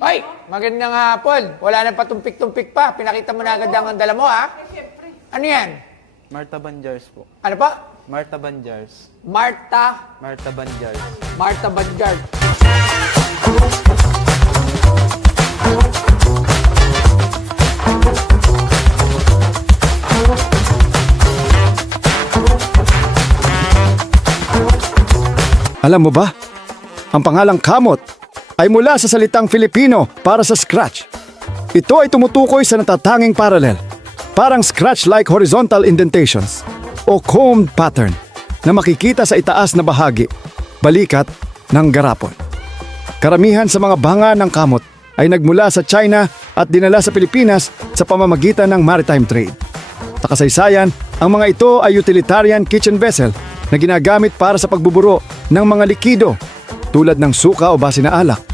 Ay, magandang hapon. Wala nang patumpik-tumpik pa. Pinakita mo na agad ang dala mo, ha? Ano yan? Marta Banjars po. Ano pa? Marta Banjars. Marta. Marta Banjars. Marta Banjar. Alam mo ba? Ang pangalang kamot ay mula sa salitang Filipino para sa scratch. Ito ay tumutukoy sa natatanging parallel, parang scratch-like horizontal indentations o combed pattern na makikita sa itaas na bahagi, balikat ng garapon. Karamihan sa mga banga ng kamot ay nagmula sa China at dinala sa Pilipinas sa pamamagitan ng maritime trade. Sa kasaysayan, ang mga ito ay utilitarian kitchen vessel na ginagamit para sa pagbuburo ng mga likido tulad ng suka o base na alak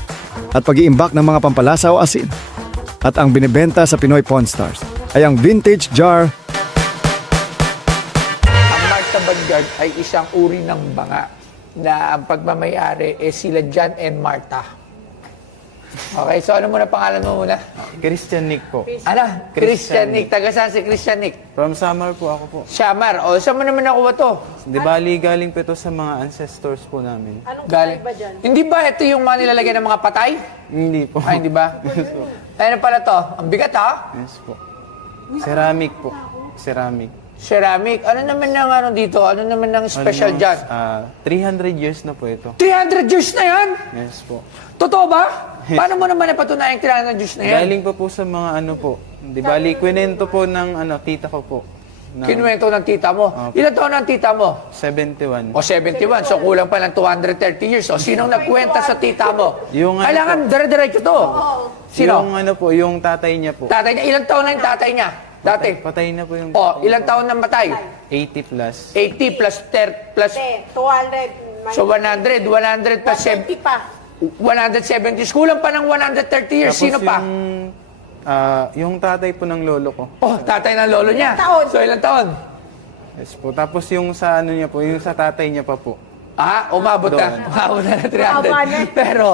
at pag-iimbak ng mga pampalasa o asin. At ang binibenta sa Pinoy Pawn Stars ay ang vintage jar. Ang Marta Banjar ay isang uri ng banga na ang pagmamayari sila John and Marta. Okay, so ano muna pangalan mo muna? Christian Nick po. Ano? Christian Nick. Taga saan si Christian Nick? From Samar po ako po. Shamar. O, saan mo naman nakuha to? Di bali galing po ito sa mga ancestors po namin. Anong Galing. ba dyan? Hindi ba ito yung mga nilalagyan ng mga patay? Hindi po. Ay, hindi ba? Ano pala to? Ang bigat, ha? Yes po. Ceramic po. Ceramic. Ceramic. Ano naman ng ano dito? Ano naman ng special dyan? 300 years na po ito. 300 years na yan? Yes po. Totoo ba? Paano mo naman napatunayan 300 years na yan? Galing pa po sa mga ano po. Di bali, kwento po ng tita ko po. Na Kinuwento ng tita mo. Ilan taon ang tita mo? 71. O 71. So kulang pa ng 230 years. O sinong nagkwenta sa tita mo? Yung ano Kailangan dire-diretso to. Sino? Yung ano po, yung tatay niya po. Tatay niya. Ilang taon na yung tatay niya? Dati. Patay na po yung O, ilang taon nang matay? 80 plus. 80 plus 30 plus... 200. So 100. 100 plus 70 pa. 170. Kulang pa ng 130 years. Tapos Sino pa? Yung tatay po ng lolo ko. Oh, tatay ng lolo niya. Ilang taon? So ilang taon? Yes po. Tapos yung sa ano niya po, yung sa tatay niya pa po. Ah, umabot na. Doon. Umabot na ng 300. Tama na. Pero,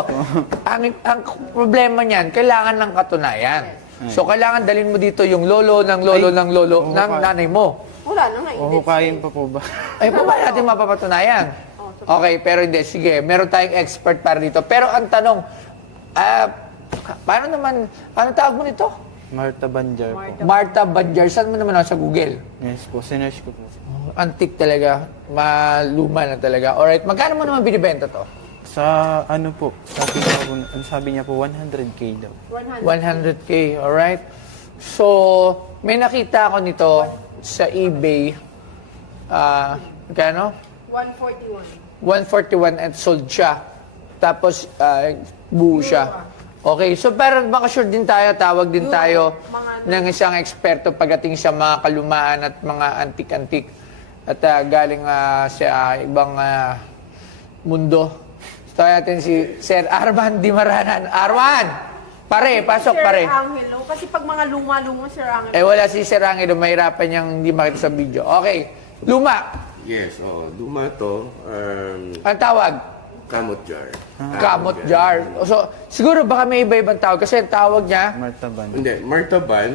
ang problema niyan, kailangan ng katunayan. So, kailangan dalhin mo dito yung lolo ng lolo Ay, ng lolo oo, ng pa. nanay mo. Wala na nga. Huhukayin pa po ba? Ay, paano natin mapapatunayan? Okay, pero hindi. Sige, meron tayong expert para dito. Pero ang tanong, paano naman, anong tawag mo nito? Marta Banjar po. Marta Banjar. Saan mo naman sa Google? Yes po, sinerge ko po. Antique talaga. Maluma na talaga. Alright, magkano mo naman binibenta to? Sa ano po, sabi niya po 100K daw. 100K, alright? So, may nakita ako nito sa eBay. Magkano? 141. 141 and sold siya. Tapos, buo siya. Okay, so para makasure din tayo, tawag din tayo ng isang eksperto pagdating sa mga kalumaan at mga antik-antik. At galing sa ibang mundo. Ito natin si Sir Arman Dimaranan. Arman! Pare, pasok pare. Sir Angelo. Kasi pag mga luma-luma, Sir Angelo. Wala si Sir Angelo, mahirapan niyang hindi makita sa video. Okay, luma. Yes, luma to. Ang tawag? Kamot jar. Kamot jar. So, siguro baka may iba-ibang tawag kasi ang tawag niya, Marta Banjar. Hindi, Martaban,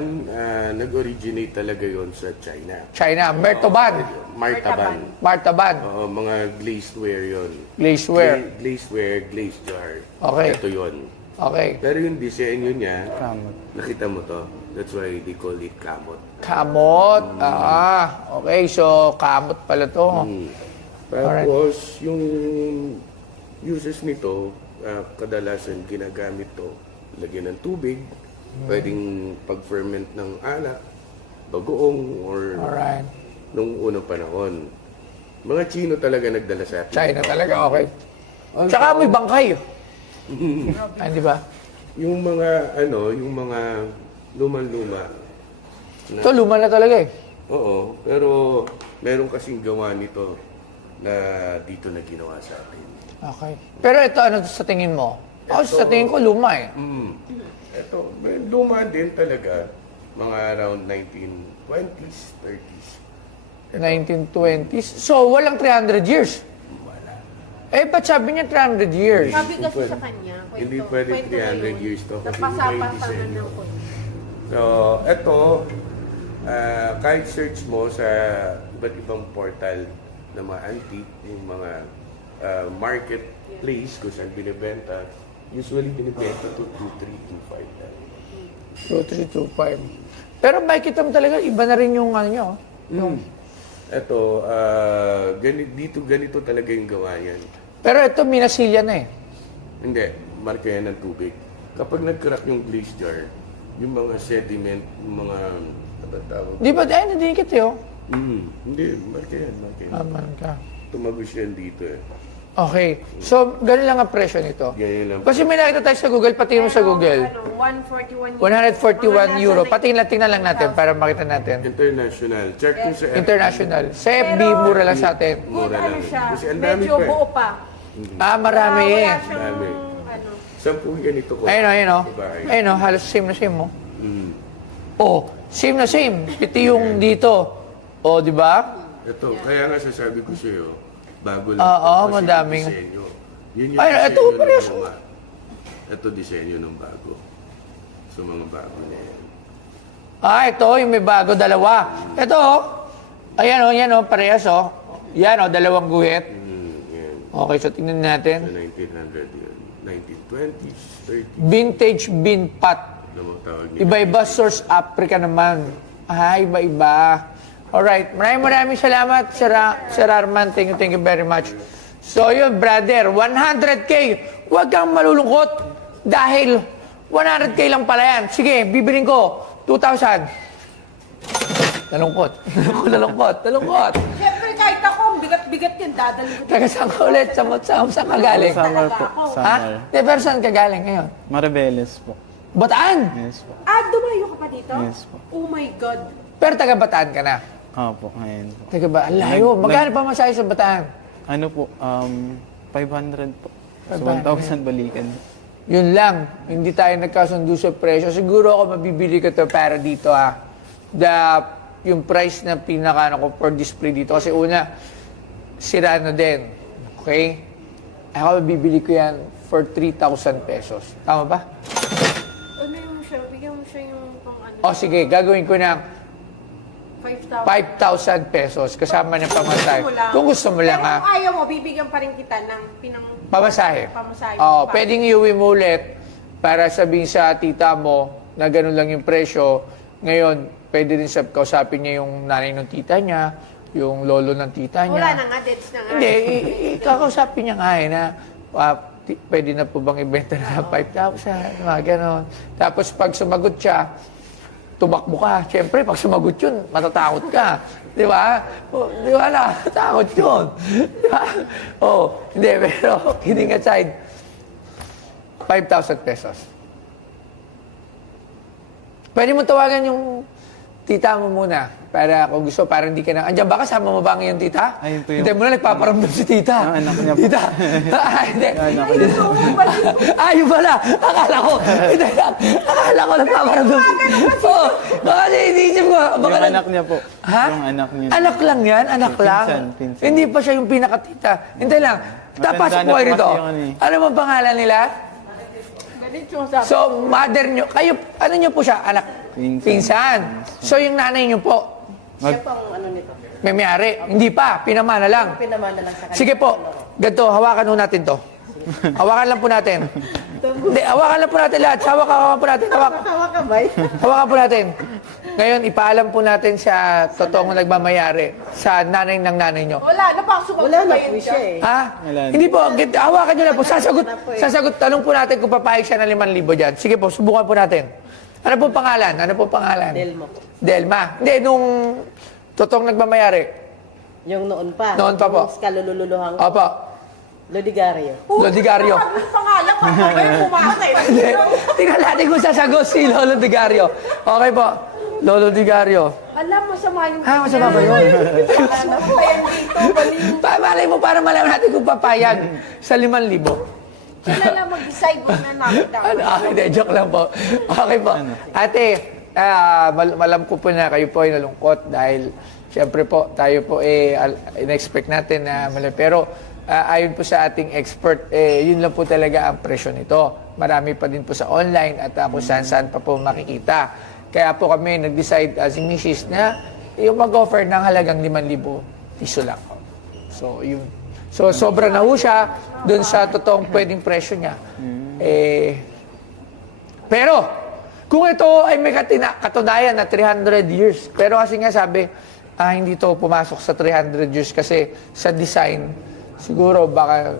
nag-originate talaga yon sa China. China, Mertoban, Martaban. Martaban, Oo, mga glazedware yon. glazeware. Glazeware, glaze jar. Okay. Ito yon. Okay. Pero yung disenyo niya, Kamot. nakita mo to. That's why they call it kamot. Kamot. Okay. So, kamot pala to. Tapos, yung uses nito, kadalasan ginagamit to, lagyan ng tubig, pwedeng pag-ferment ng alak, bagoong, or Alright. nung unang panahon. Mga Chino talaga nagdala sa atin. China talaga, okay. Tsaka may bangkay. Ay, di ba? Yung mga, yung mga luma-luma. Ito, luma na talaga eh. Oo, pero meron kasing gawa nito na dito na ginawa sa atin. Okay. Pero ito, ano sa tingin mo? Sa tingin ko, luma eh. Ito, may luma din talaga. Mga around 1920s, 30s. 1920s. So, walang 300 years. Wala. Eh, ba't sabi niya 300 years? Sabi kasi sa kanya, Hindi kwento- pwede kwento na 300 yun. years to kasi Napasa-pasa iba yung na disenyo. ng kwento. So, ito, kahit search mo sa iba't ibang portal ng mga antique, yung mga marketplace kung saan binibenta, usually binibenta to 2,325. 2325. Pero makikita mo talaga, iba na rin yung ano nyo. Ito, ganito talaga yung gawa niyan. Pero ito, minasilya na eh. Hindi, marka yan ng tubig. Kapag nag-crack yung glaze jar, yung mga sediment, yung mga, ano tawag? Di ba? Ay, nadinikit eh, oh. Hindi, marka yan. Aman ka. Tumagos yan dito eh. Okay. So, ganun lang ang presyo nito. Ganyan lang. Kasi may nakita tayo sa Google, pati mo sa Google. Ano, 141 141 euro. Tingnan lang natin para makita natin. International. Check mo sa FB. International. Sa FB, mura lang sa atin. Mura lang. Ano siya, Kasi ang dami medyo pa eh. buo pa. Ah, marami eh. Wala siyang, Dami. ano, 10 ganito ko. Ayun o. Diba? Ayun o, halos same na same mo. Mm. Oh, same na same. Piti yung dito. Oh, di ba? Ito, kaya nga sasabi ko sa'yo, bago lang. Oo, ito kasi madaming- yung disenyo. Yun yung Ay, disenyo ito, ng parehas. luma. Ito disenyo ng bago. So, mga bago na yan. Ah, ito, yung may bago, dalawa. Ito, oh. Ayan o, yan o, parehas o. Yan o, dalawang guhit. Yan. Okay, so tingnan So, natin. 1900 yun. 1920s, 30s. Vintage bin pot. Ano mo tawag nila? Iba-iba source Africa naman. Ah, iba-iba. Alright, maraming salamat, Sir Arman. Thank you very much. So yun, brother, 100K. Huwag kang malulungkot dahil 100K lang pala yan. Sige, bibiling ko 2,000. Nalungkot. Nalungkot. Siyempre, kahit ako, ang bigat-bigat yan, dadalhin ko. Taga saan ka ulit? Saan ka galing? Summer po. ako. Ha? Summer. Di, pero saan ka galing ngayon? Maribeles po. Bataan! Yes po. Dumayo ka pa dito? Yes po. Oh my God. Pero taga Bataan ka na. Opo, ngayon po. Taga ba? Ang layo. Magkano pa masahe sa Bataan? Ano po, 500 po. So, 500. 1,000 balikan. Yun lang. Hindi tayo nagkasundo sa presyo. Siguro ako mabibili ko to para dito yung price na pinaka ko for display dito. Kasi una, sira na din. Okay? Ako mabibili ko yan for 3,000 pesos. Tama ba? Ano yung siya? Bigyan mo siya yung pang ano. O sige, gagawin ko ng 5,000 5,000. pesos kasama ng pamasahe. Gusto mo lang. Kung gusto mo lang Pero ha. kung ayaw mo, bibigyan pa rin kita ng Pamasahe. Pamasahe. Oo, pwedeng iuwi mo ulit para sabihin sa tita mo na ganun lang yung presyo. Ngayon, pwede rin kausapin niya yung nanay ng tita niya, yung lolo ng tita niya. Wala na nga, deads na nga. Hindi, kakausapin niya nga na pwede na po bang ibenta na 5,000, mga ganon. Tapos pag sumagot siya, tumakbo ka. Siyempre, pag sumagot yun, matatakot ka. Di ba? Di ba na? Takot yun. Di ba? Hindi, pero kidding aside, 5,000 pesos. Pwede mo tawagan yung tita mo muna. Para kung gusto, para hindi ka na... Andiyan ba? Kasama mo ba ngayon, tita? Ayun po yung- Hindi mo na nagpaparamdam si tita. Ang anak niya po. Tita. Hindi. Anak niya. Yun pala. Akala ko. Hindi lang. Akala ko nagpaparamdam si tita. Kasi iniisip ko. Yung anak niya po. Ha? Yung anak niya. Anak lang yan? Anak lang? Pinsan. Hindi pa siya yung pinakatita. Hindi lang. Tapasok Matanda po na kayo po rito. kasi yung ano eh. Ano bang pangalan nila? Ganit yung sabi. So, mother nyo. Kayo, ano nyo po siya? Anak? Pinsan. Pinsan. So, yung nanay nyo po, Siya pang ano nito. may may-ari. Hindi pa. Pinamana lang. Pinamana lang sa kanya. Sige po. Ganito, hawakan ho natin to. Hawakan lang po natin. Hindi, hawakan lang po natin lahat. Hawakan po natin. Tawa ka ba? Hawakan po natin. Ngayon, ipaalam po natin sa totoong nagmamayari, sa nanay ng nanay nyo. Wala na pa ako sumagot Wala na pa yun po siya eh. Ha? Wala na. Hindi po. Hawakan nyo na po. Sasagot. na po eh. Sasagot. Tanong po natin kung papayag siya ng 5,000 dyan. Sige po, subukan po natin. Ano po pangalan? Ano po pangalan? Delmo po. Delma. Hindi, nung totoong nagmamayari. Yung noon pa. Noon pa po. Yung kalululuhang Opo. Lodigario. Lodigario. Yung pangalan, baka kayo pumakay. Hindi. Tingnan natin kung sasagot si Lolo Digario. Okay po. Lolo Digario. Alam, masama yung... Masama ba yun? Ano ba yan dito? Baliw. Malay mo para malaman natin kung papayag sa 5,000. Sila lang mag-decide kung na nakita. Hindi, joke lang po. Okay po. Ate, malam ko po na kayo po ay nalungkot dahil siyempre po, tayo po in-expect natin na malay. Pero ayon po sa ating expert, yun lang po talaga ang presyo nito. Marami pa din po sa online at kung saan-saan pa po makikita. Kaya po kami nag-decide as Mrs. na yung mag-offer ng halagang 5,000 piso lang. So, yun. So, sobra na ho siya dun sa totoong pwedeng presyo niya. Pero, kung ito ay may katunayan na 300 years, pero kasi nga sabi, hindi to pumasok sa 300 years kasi sa design, siguro baka,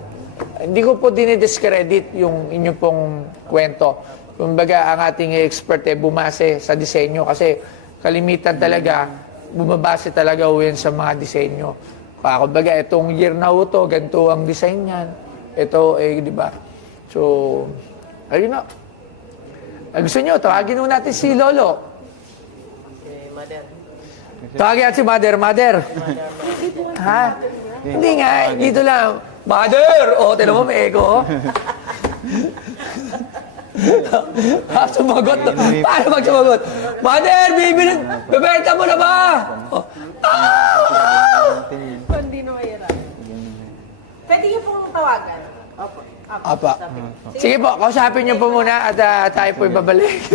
hindi ko po dinidiscredit yung inyo pong kwento. Kumbaga, ang ating expert bumase sa disenyo kasi kalimitan talaga, bumabase talaga ho yan sa mga disenyo. Kumbaga, itong year na ho to, ganito ang design niyan. Ito, di ba? So, ayun na. Gusto nyo, tawagin mo natin si Lolo. Mother. Tawagin natin si Mother. Ha? Hindi nga, dito lang. Mother! Tinan mo, may echo. Sumagot. Paano magsumagot? Mother, bibenta mo na ba? Hindi na mahirap. Pwede niyo pong tawagan. Opo. Apa. Sige po, kausapin niyo po muna at tayo po'y babalik.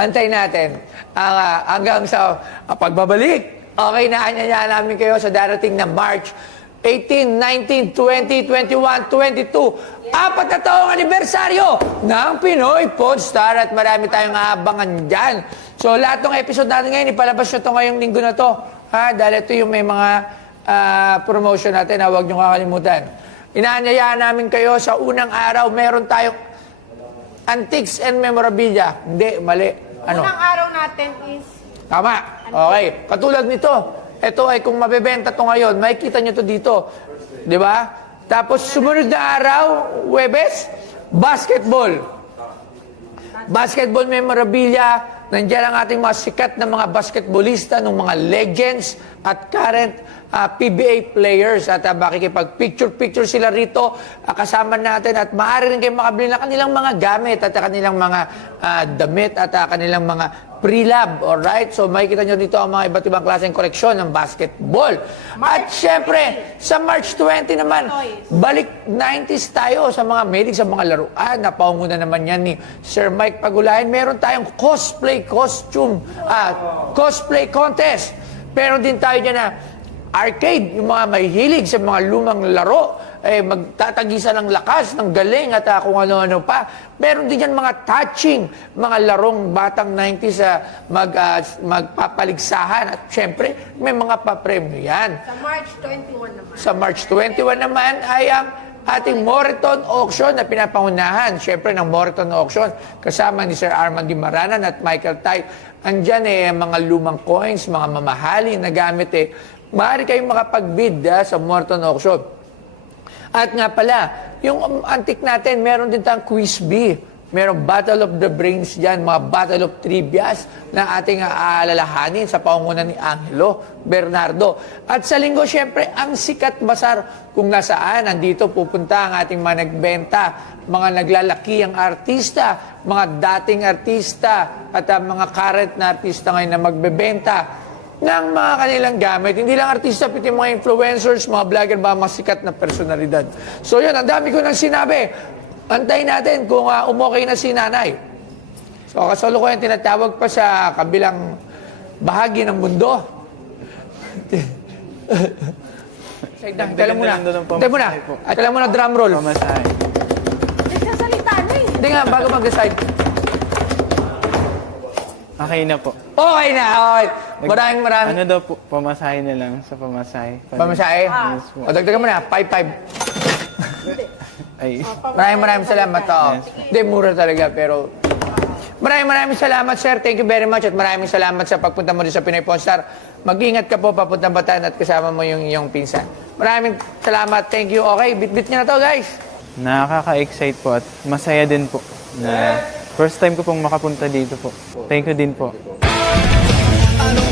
Antay natin. Hanggang sa pagbabalik, okay na anyayaan namin kayo sa darating na March 18, 19, 20, 21, 22. 4 na taong anibersaryo ng Pinoy Podstar at marami tayong aabangan dyan. So lahat ng episode natin ngayon, ipalabas nyo ito ngayong linggo na to. Dahil ito yung may mga promotion natin na huwag nyo kakalimutan. Inaanyayaan namin kayo sa unang araw, meron tayong antiques and memorabilia. Hindi, mali. Ano? Unang araw natin is... Tama. Okay. Katulad nito, ito ay kung mabebenta to ngayon, makikita nyo to dito. Di ba? Tapos sumunod na araw, Huwebes, basketball. Basketball memorabilia, nandiyan ang ating mga sikat na mga basketballista, ng mga legends at current PBA players at makikipag-picture-picture sila rito kasama natin at maaari rin kayo makabili ng kanilang mga gamit at kanilang mga damit at kanilang mga pre-lab, alright? So makikita nyo dito ang mga iba't ibang klaseng koleksyon ng basketball. At syempre, sa March 20 naman, balik 90s tayo sa mga mahilig sa mga laruan. Napaunguna naman yan ni Sir Mike Pagulayan. Meron tayong cosplay contest. Meron din tayo dyan na arcade, yung mga mahihilig sa mga lumang laro, magtatagisa ng lakas, ng galing at kung ano-ano pa. Meron din yan mga touching, mga larong batang 90s magpapaligsahan at syempre may mga papremyo yan. Sa March 21 naman. Sa March 21 naman ay ang ating Moreton Auction na pinapangunahan. Syempre ng Moreton Auction kasama ni Sir Armand Dimaranan at Michael Tay. Andyan mga lumang coins, mga mamahalin na gamit maaari kayong makapag-bid sa Moreton Auction. At nga pala, yung antique natin, meron din tayong quiz bee. Merong Battle of the Brains dyan, mga Battle of Trivias na ating aalalahanin sa paungunan ni Angelo Bernardo. At sa linggo, syempre, ang Sikat Bazaar kung nasaan. Nandito pupunta ang ating mga nagbenta, mga naglalaki ang artista, mga dating artista, at mga current na artista ngayon na magbebenta ng mga kanilang gamit. Hindi lang artista, pati mga influencers, mga vlogger, mga sikat na personalidad. So yun, ang dami ko nang sinabi. Antayin natin kung umokay na si nanay. So kasalukuyan tinatawag pa sa kabilang bahagi ng mundo. Tala muna. Tala muna drum roll. Pamasahe. Nagsasalita na eh. Hindi nga, bago mag-decide. Okay na po. Okay na, okay. Maraming. Ano daw po, pamasahe na lang sa pamasahe. Pamasahe? Yes po. O, dagdagan mo na, 5-5. Ay, Maraming salamat. Hindi, mura talaga, pero... Maraming salamat, sir. Thank you very much. At maraming salamat sa pagpunta mo din sa Pinoy Podstar. Mag-ingat ka po papuntang Bataan at kasama mo yung iyong pinsan. Maraming salamat. Thank you. Okay, bit-bit nyo na to, guys. nakaka-excite po at masaya din po na first time ko pong makapunta dito po. Thank you din po. Anong